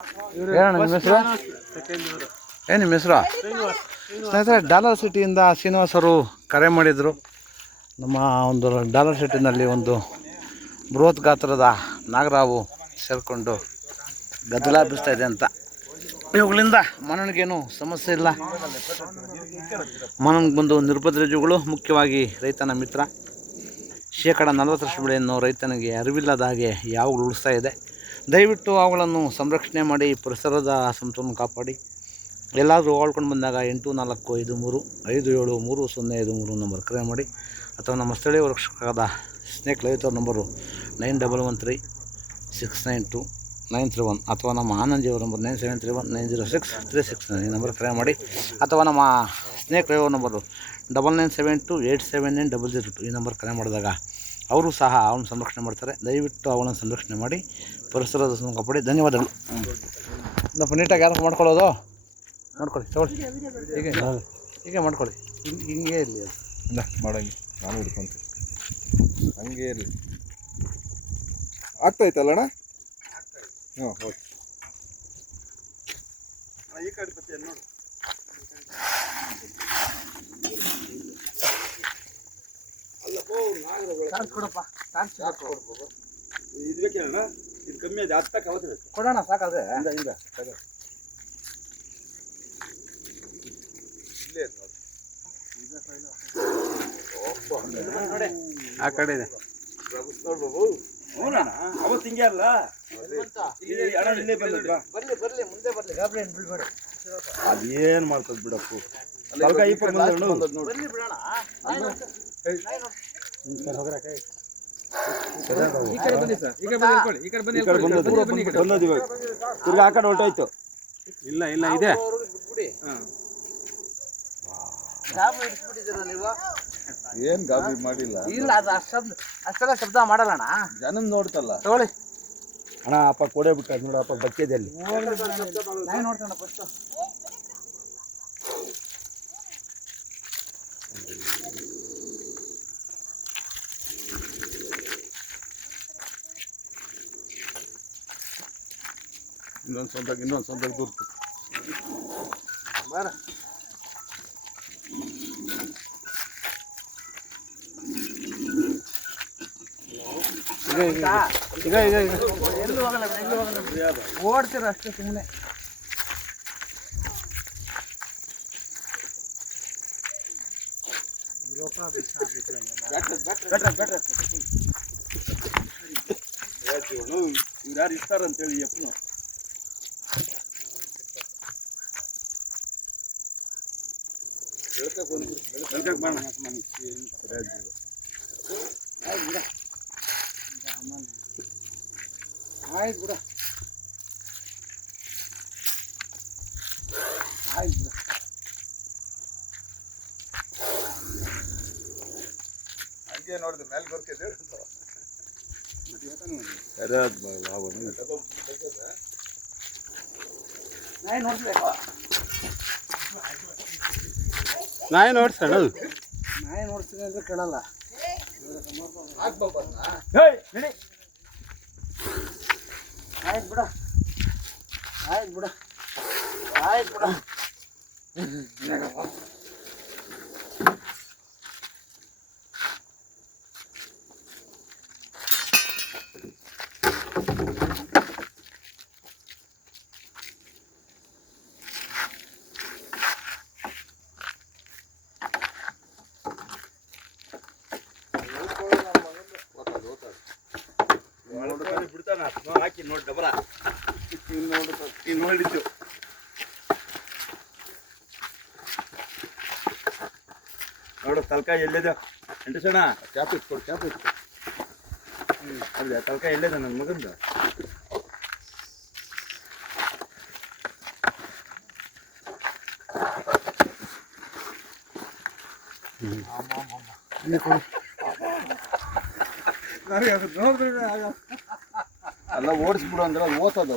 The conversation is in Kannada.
ಏನಣ್ಣ ನಿಮ್ಮ ಹೆಸರು? ಏನು ನಿಮ್ಮ ಹೆಸರು? ಸ್ನೇಹಿತರೆ, ಡಾಲರ್ ಸಿಟಿಯಿಂದ ಶ್ರೀನಿವಾಸ್ ಅವರು ಕರೆ ಮಾಡಿದರು. ನಮ್ಮ ಒಂದು ಡಾಲರ್ ಸಿಟಿನಲ್ಲಿ ಒಂದು ಬೃಹತ್ ಗಾತ್ರದ ನಾಗರಾವು ಸೇರಿಕೊಂಡು ಗದ್ದಲ ಬಿಸ್ತಾ ಇದೆ ಅಂತ. ಇವುಗಳಿಂದ ಮನನಿಗೇನು ಸಮಸ್ಯೆ ಇಲ್ಲ. ಮನನಿಗೆ ಬಂದು ನಿರ್ಭದ್ರಜುಗಳು, ಮುಖ್ಯವಾಗಿ ರೈತನ ಮಿತ್ರ. 40% ಬೆಳೆಯನ್ನು ರೈತನಿಗೆ ಅರಿವಿಲ್ಲದ ಹಾಗೆ ಯಾವಾಗಲೂ ಉಳಿಸ್ತಾ ಇದೆ. ದಯವಿಟ್ಟು ಅವುಗಳನ್ನು ಸಂರಕ್ಷಣೆ ಮಾಡಿ, ಪರಿಸರದ ಸಮತೋಲನ ಕಾಪಾಡಿ. ಎಲ್ಲಾದರೂ ಆಳ್ಕೊಂಡು ಬಂದಾಗ 8453573053 ನಂಬರ್ ಕರೆ ಮಾಡಿ, ಅಥವಾ ನಮ್ಮ ಸ್ಥಳೀಯ ರಕ್ಷಕರಾದ ಸ್ನೇಕ್ ಲಲಿತ್ ಅವ್ರ ನಂಬರು 9113692931, ಅಥವಾ ನಮ್ಮ ಆನಂದಿಯವರ ನಂಬರ್ 9731906369 ಈ ನಂಬರ್ ಕರೆ ಮಾಡಿ, ಅಥವಾ ನಮ್ಮ ಸ್ನೇಕ್ ಲೈವ್ ನಂಬರು 9972879002 ಈ ನಂಬರ್ ಕರೆ ಮಾಡಿದಾಗ ಅವರು ಸಹ ಅವನ್ನ ಸಂರಕ್ಷಣೆ ಮಾಡ್ತಾರೆ. ದಯವಿಟ್ಟು ಅವಳನ್ನು ಸಂರಕ್ಷಣೆ ಮಾಡಿ, ಪರಿಸರದ ಕಾಪಾಡಿ. ಧನ್ಯವಾದಗಳು. ಸ್ವಲ್ಪ ನೀಟಾಗಿ ಯಾರು ಮಾಡ್ಕೊಳ್ಳೋದು ಮಾಡ್ಕೊಳ್ಳಿ, ತಗೊಳ್ಳಿ. ಹೀಗೆ ಮಾಡ್ಕೊಳ್ಳಿ, ಹಿಂಗೆ ಇರಲಿ. ಅದು ಇಲ್ಲ ಮಾಡೋಂಗೆ ನಾನು ಹಿಡ್ಕೊಂತೀನಿ, ಹಂಗೆ ಇರಲಿ. ಆಗ್ತಾಯ್ತಲ್ಲಣ್ಣ? ಹಾಂ, ಓಕೆ. ಈ ಕಡೆ ಬತ್ತಿ ನೋಡಿ. ಕೊಡಪ್ಪ, ಇದು ಬೇಕೇನಣ್ಣ? ಇದು ಕಮ್ಮಿ ಇದೆ, ಹತ್ತ ಕವತ್ತು ಕೊಡೋಣ, ಸಾಕಾದ್ರೆ ಹಿಂಗ ತಗೋ. ಇಲ್ಲೇ ನೋಡಿ, ಆ ಕಡೆ ಇದೆ ನೋಡ್ಬಾಬು. ಹ್ಞೂಣ್ಣ, ಅವತ್ತು ಹಿಂಗೆ ಅಲ್ಲ. ಇಲ್ಲೇ ಬರ್ಲಿ ಮುಂದೆ ಬರ್ಲಿ, ಗಾಬರಿ ಏನು ಬಿಡ್ಬೇಡಿ. ಅದೇನು ಮಾಡ್ತದ ಬಿಡಪ್ಪು. ತಲ್ಕ ಈ ಪಕ್ಕ ಬರ್ಲಿ ಬಿಡೋಣ. ಈ ಕಡೆ ಬನ್ನಿ ಸರ್, ಈ ಕಡೆ ಬನ್ನಿ, ಈ ಕಡೆ ಬನ್ನಿ. ಬಂದದ್ದು ಇವಾಗ ತಿರ್ಗಿ ಆ ಕಡೆ ಹೊರಟೋಯ್ತು. ಇಲ್ಲ ಇದೆ. ಗಾಬರಿ ಹಿಡಿಸ್ಬಿಟ್ಟಿದ್ದೀರ ನೀವು? ಏನು ಗಾಬರಿ ಮಾಡಿಲ್ಲ. ಇಲ್ಲ, ಅದು ಅಷ್ಟೆಲ್ಲ ಶಬ್ದ ಮಾಡಲ್ಲಣ್ಣ. ಜನ ನೋಡ್ತಲ್ಲ. ತಗೊಳ್ಳಿ ಅಣ್ಣ, ಅಪ್ಪ ಕೊಡೇ ಬಿಟ್ಟ ನೋಡಪ್ಪ ಬಕ್ಕೆದಲ್ಲಿ. ನೋಡ್ತಾನ ಫಸ್ಟ್. ಇನ್ನೊಂದು ಸ್ವಂತ ಗುರ್ತು ಬಾರ. ಈಗ ಎಲ್ಲೂ ಹೋಗಲ್ಲ, ಓಡ್ತೀರ ಅಷ್ಟೇ ಸುಮ್ಮನೆ. ಇವ್ರು ಯಾರು ಇರ್ತಾರಂತೇಳಿ ಎಪ್ಪನು ಆಯ್ತು ಬಿಡ. ಹಂಗೆ ನೋಡಿದೆ ಮೇಲೆ ಬರ್ತಿದ್ದೆ. ನಾಯಿ ನೋಡ್ಸೋಣ, ನಾಯಿ ನೋಡ್ತೀನಿ ಅಂದ್ರೆ ಕೇಳಲ್ಲ. ಆಯ್ತು ಬಿಡ, ಆಯ್ತು ಬಿಡ. ಬಿಡ್ತಾನ ಹಾಕಿ ನೋಡಿ ಡಬರ ನೋಡಿದ್ದು. ನೋಡು ತಲ್ಕ ಎಲ್ಲಿದೆ ಎಂಟಸಣ. ಕ್ಯಾಪ್ ಇಟ್ಕೊಡು. ಅಲ್ಲ ತಲ್ಕ ಎಲ್ಲಿದೆ ನನ್ನ ಮಗಂದು? ಅಲ್ಲ ಓಡಿಸ್ಬಿಡು ಅಂದ್ರೆ ಅದು ಓದ್ತದ.